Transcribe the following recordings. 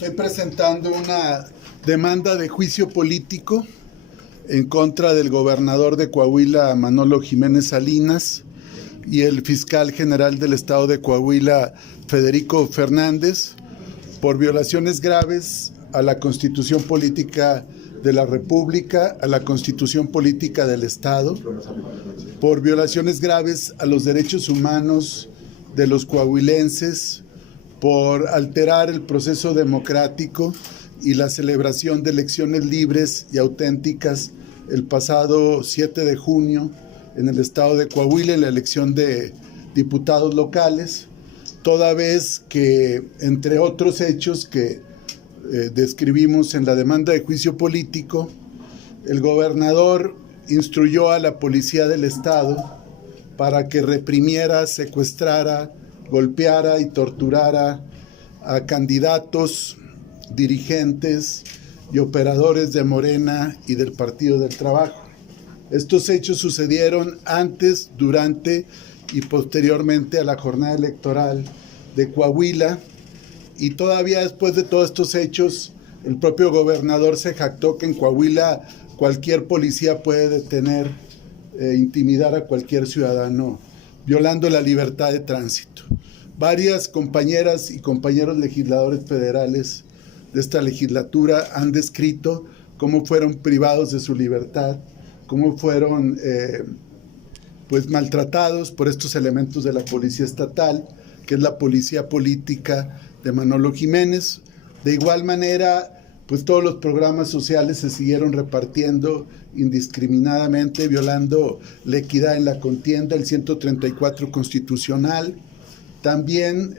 Estoy presentando una demanda de juicio político en contra del gobernador de Coahuila, Manolo Jiménez Salinas, y el fiscal general del estado de Coahuila, Federico Fernández, por violaciones graves a la Constitución Política de la República, a la Constitución Política del Estado, por violaciones graves a los derechos humanos de los coahuilenses, por alterar el proceso democrático y la celebración de elecciones libres y auténticas el pasado 7 de junio en el estado de Coahuila, en la elección de diputados locales, toda vez que, entre otros hechos que describimos en la demanda de juicio político, el gobernador instruyó a la policía del estado para que reprimiera, secuestrara, golpeara y torturara a candidatos, dirigentes y operadores de Morena y del Partido del Trabajo. Estos hechos sucedieron antes, durante y posteriormente a la jornada electoral de Coahuila, y todavía después de todos estos hechos, el propio gobernador se jactó que en Coahuila cualquier policía puede detener e intimidar a cualquier ciudadano, violando la libertad de tránsito. Varias compañeras y compañeros legisladores federales de esta legislatura han descrito cómo fueron privados de su libertad, cómo fueron maltratados por estos elementos de la policía estatal, que es la policía política de Manolo Jiménez. De igual manera, pues todos los programas sociales se siguieron repartiendo indiscriminadamente, violando la equidad en la contienda, el 134 constitucional. También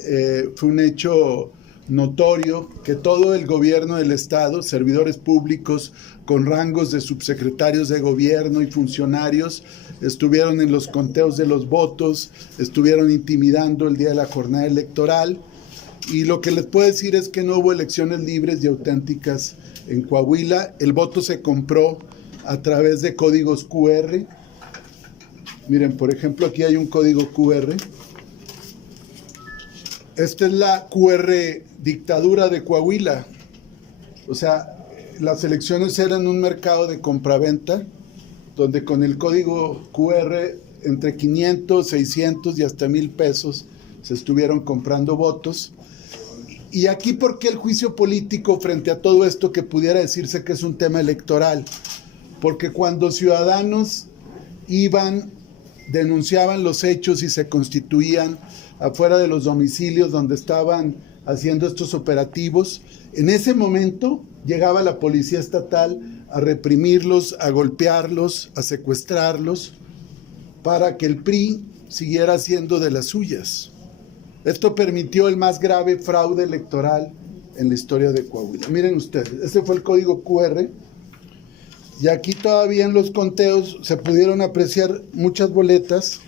fue un hecho notorio que todo el gobierno del estado, servidores públicos con rangos de subsecretarios de gobierno y funcionarios, estuvieron en los conteos de los votos, estuvieron intimidando el día de la jornada electoral. Y lo que les puedo decir es que no hubo elecciones libres y auténticas en Coahuila. El voto se compró a través de códigos QR. Miren, por ejemplo, aquí hay un código QR. Esta es la QR dictadura de Coahuila. O sea, las elecciones eran un mercado de compraventa, donde con el código QR entre 500, 600 y hasta 1,000 pesos se estuvieron comprando votos. Y aquí, ¿por qué el juicio político frente a todo esto que pudiera decirse que es un tema electoral? Porque cuando ciudadanos iban, denunciaban los hechos y se constituían afuera de los domicilios donde estaban haciendo estos operativos, en ese momento llegaba la policía estatal a reprimirlos, a golpearlos, a secuestrarlos, para que el PRI siguiera haciendo de las suyas. Esto permitió el más grave fraude electoral en la historia de Coahuila. Miren ustedes, este fue el código QR, y aquí todavía en los conteos se pudieron apreciar muchas boletas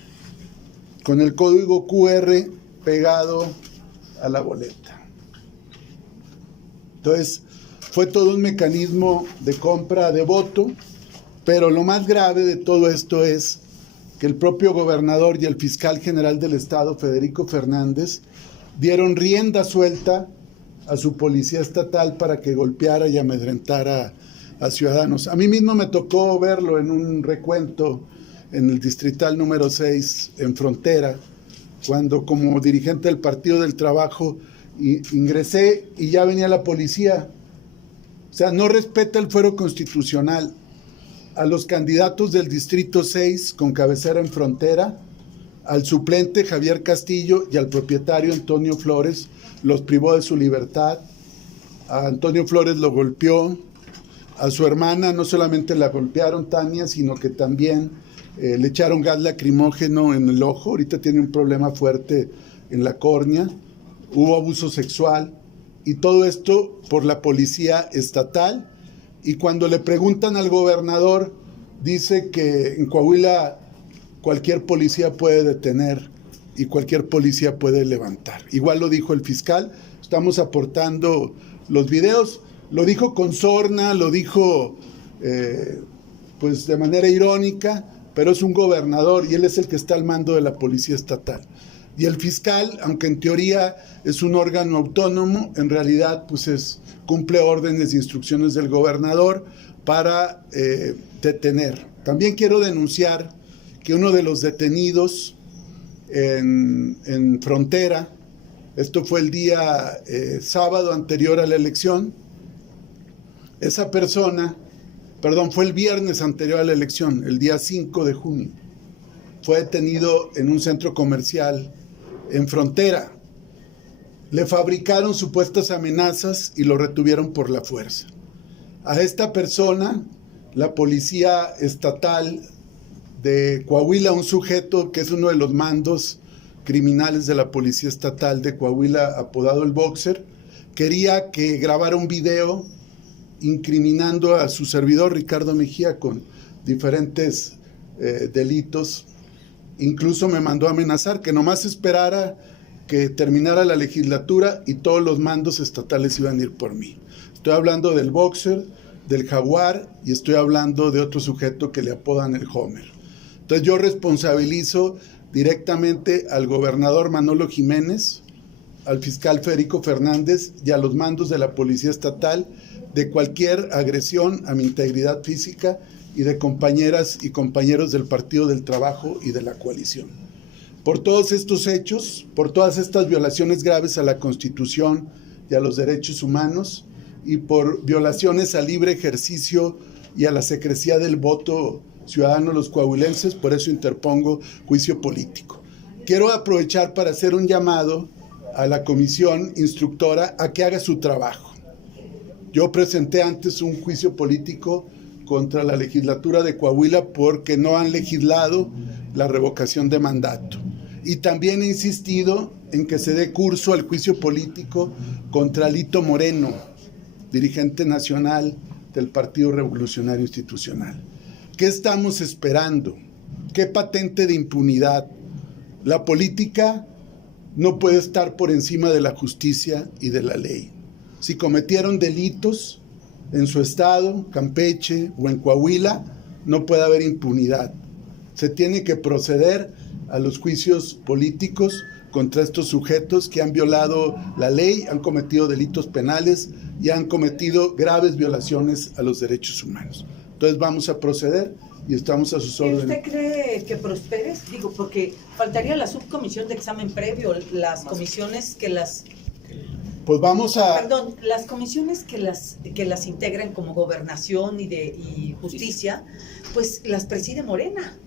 con el código QR pegado a la boleta. Entonces, fue todo un mecanismo de compra de voto, pero lo más grave de todo esto es que el propio gobernador y el fiscal general del estado, Federico Fernández, dieron rienda suelta a su policía estatal para que golpeara y amedrentara a ciudadanos. A mí mismo me tocó verlo en un recuento en el distrital número 6, en Frontera, cuando como dirigente del Partido del Trabajo ingresé y ya venía la policía. O sea, no respeta el fuero constitucional. A los candidatos del Distrito 6 con cabecera en Frontera, al suplente Javier Castillo y al propietario Antonio Flores, los privó de su libertad. A Antonio Flores lo golpeó, a su hermana no solamente la golpearon, Tania, sino que también le echaron gas lacrimógeno en el ojo. Ahorita tiene un problema fuerte en la córnea. Hubo abuso sexual, y todo esto por la policía estatal. Y cuando le preguntan al gobernador, dice que en Coahuila cualquier policía puede detener y cualquier policía puede levantar. Igual lo dijo el fiscal. Estamos aportando los videos. Lo dijo con sorna, lo dijo pues de manera irónica, pero es un gobernador y él es el que está al mando de la policía estatal. Y el fiscal, aunque en teoría es un órgano autónomo, en realidad pues cumple órdenes e instrucciones del gobernador para detener. También quiero denunciar que uno de los detenidos en Frontera, esto fue el día sábado anterior a la elección, esa persona, perdón, fue el viernes anterior a la elección, el día 5 de junio, fue detenido en un centro comercial en Frontera. Le fabricaron supuestas amenazas y lo retuvieron por la fuerza. A esta persona, la policía estatal de Coahuila, un sujeto que es uno de los mandos criminales de la policía estatal de Coahuila, apodado el Boxer, quería que grabara un video incriminando a su servidor Ricardo Mejía con diferentes delitos. Incluso me mandó a amenazar que nomás esperara que terminara la legislatura y todos los mandos estatales iban a ir por mí. Estoy hablando del Boxer, del Jaguar, y estoy hablando de otro sujeto que le apodan el Homer. Entonces yo responsabilizo directamente al gobernador Manolo Jiménez, al fiscal Federico Fernández y a los mandos de la Policía Estatal de cualquier agresión a mi integridad física y de compañeras y compañeros del Partido del Trabajo y de la coalición. Por todos estos hechos, por todas estas violaciones graves a la Constitución y a los derechos humanos, y por violaciones al libre ejercicio y a la secrecía del voto ciudadano de los coahuilenses, por eso interpongo juicio político. Quiero aprovechar para hacer un llamado a la comisión instructora a que haga su trabajo. Yo presenté antes un juicio político contra la legislatura de Coahuila porque no han legislado la revocación de mandato. Y también he insistido en que se dé curso al juicio político contra Alito Moreno, dirigente nacional del Partido Revolucionario Institucional. ¿Qué estamos esperando? ¿Qué patente de impunidad? La política no puede estar por encima de la justicia y de la ley. Si cometieron delitos en su estado, Campeche o en Coahuila, no puede haber impunidad. Se tiene que proceder a los juicios políticos contra estos sujetos que han violado la ley, han cometido delitos penales y han cometido graves violaciones a los derechos humanos. Entonces vamos a proceder y estamos a sus órdenes. ¿Usted cree que prosperes? Digo, porque faltaría la subcomisión de examen previo, las comisiones que las... Pues vamos a... Perdón, las comisiones que las integran como gobernación y justicia, pues las preside Morena.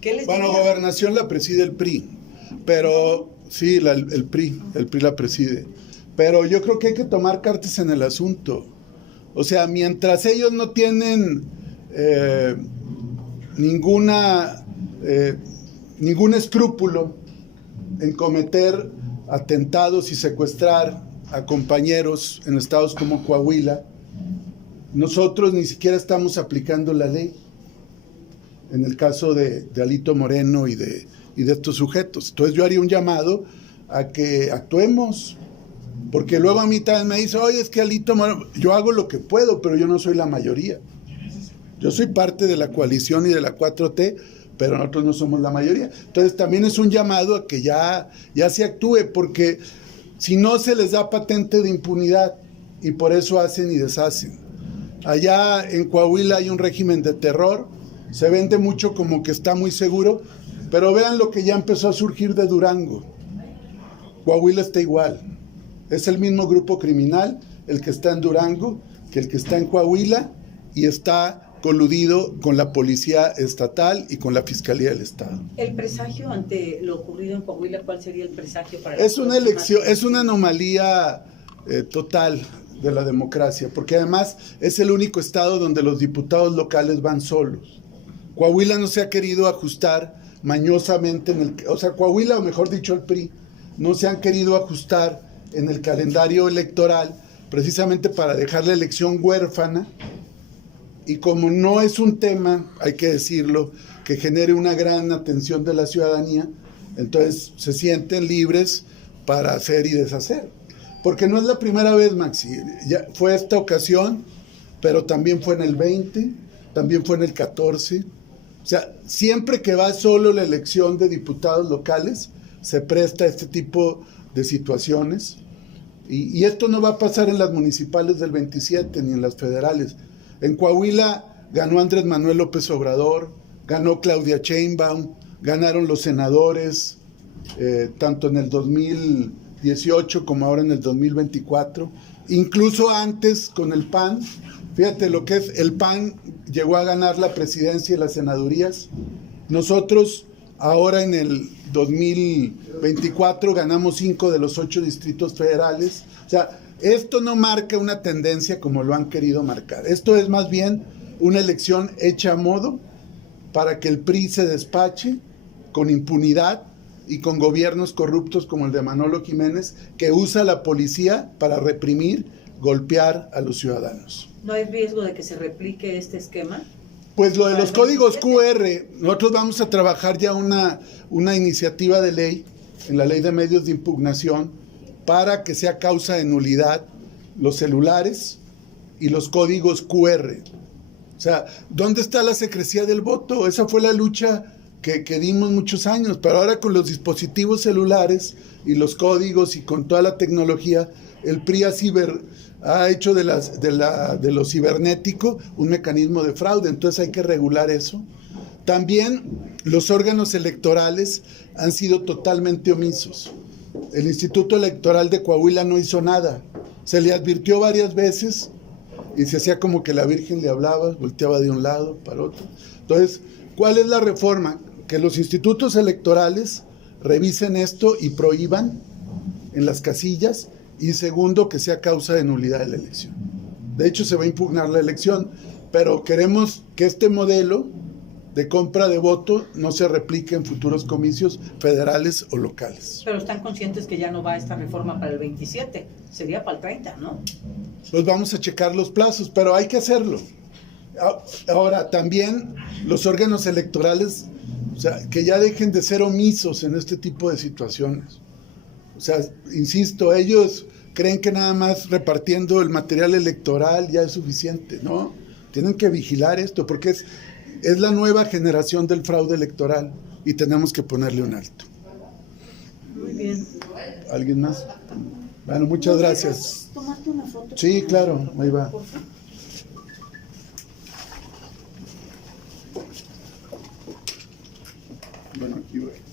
¿Qué les Bueno, diría? gobernación la preside el PRI, pero sí, el PRI la preside. Pero yo creo que hay que tomar cartas en el asunto. O sea, mientras ellos no tienen ningún escrúpulo en cometer atentados y secuestrar a compañeros en estados como Coahuila, nosotros ni siquiera estamos aplicando la ley en el caso de Alito Moreno y de estos sujetos. Entonces yo haría un llamado a que actuemos, porque luego a mí también me dice, oye, es que Alito Moreno, yo hago lo que puedo, pero yo no soy la mayoría. Yo soy parte de la coalición y de la 4T, pero nosotros no somos la mayoría. Entonces también es un llamado a que ya se actúe, porque si no se les da patente de impunidad y por eso hacen y deshacen. Allá en Coahuila hay un régimen de terror, se vende mucho como que está muy seguro, pero vean lo que ya empezó a surgir de Durango. Coahuila está igual, es el mismo grupo criminal el que está en Durango que el que está en Coahuila y está coludido con la policía estatal y con la Fiscalía del Estado. El presagio ante lo ocurrido en Coahuila, ¿cuál sería el presagio para Es una elección, es una anomalía total de la democracia, porque además es el único estado donde los diputados locales van solos. Coahuila no se ha querido ajustar mañosamente Coahuila, o mejor dicho el PRI, no se han querido ajustar en el calendario electoral precisamente para dejar la elección huérfana. Y como no es un tema, hay que decirlo, que genere una gran atención de la ciudadanía, entonces se sienten libres para hacer y deshacer. Porque no es la primera vez, Maxi, ya fue esta ocasión, pero también fue en el 20, también fue en el 14. O sea, siempre que va solo la elección de diputados locales, se presta a este tipo de situaciones. Y esto no va a pasar en las municipales del 27 ni en las federales. En Coahuila ganó Andrés Manuel López Obrador, ganó Claudia Sheinbaum, ganaron los senadores, tanto en el 2018 como ahora en el 2024. Incluso antes con el PAN, fíjate lo que es, el PAN llegó a ganar la presidencia y las senadurías. Nosotros ahora en el 2024 ganamos 5 de los 8 distritos federales. O sea, esto no marca una tendencia como lo han querido marcar. Esto es más bien una elección hecha a modo para que el PRI se despache con impunidad y con gobiernos corruptos como el de Manolo Jiménez, que usa la policía para reprimir, golpear a los ciudadanos. ¿No hay riesgo de que se replique este esquema? Pues lo de los códigos QR, nosotros vamos a trabajar ya una iniciativa de ley, en la ley de medios de impugnación, para que sea causa de nulidad los celulares y los códigos QR. O sea, ¿dónde está la secrecía del voto? Esa fue la lucha que dimos muchos años, pero ahora con los dispositivos celulares y los códigos y con toda la tecnología, el PRI ha hecho de lo cibernético un mecanismo de fraude, entonces hay que regular eso. También los órganos electorales han sido totalmente omisos. El Instituto Electoral de Coahuila no hizo nada, se le advirtió varias veces y se hacía como que la Virgen le hablaba, volteaba de un lado para otro. Entonces, ¿cuál es la reforma? Que los institutos electorales revisen esto y prohíban en las casillas, y segundo, que sea causa de nulidad de la elección. De hecho, se va a impugnar la elección, pero queremos que este modelo de compra de voto no se replique en futuros comicios federales o locales. Pero están conscientes que ya no va esta reforma para el 27, sería para el 30, ¿no? Pues vamos a checar los plazos, pero hay que hacerlo. Ahora, también los órganos electorales, o sea, que ya dejen de ser omisos en este tipo de situaciones. O sea, insisto, ellos creen que nada más repartiendo el material electoral ya es suficiente, ¿no? Tienen que vigilar esto, porque es la nueva generación del fraude electoral y tenemos que ponerle un alto. Muy bien. ¿Alguien más? Bueno, muchas gracias. ¿Tomarte una foto? Sí, claro, ahí va. Bueno, aquí voy.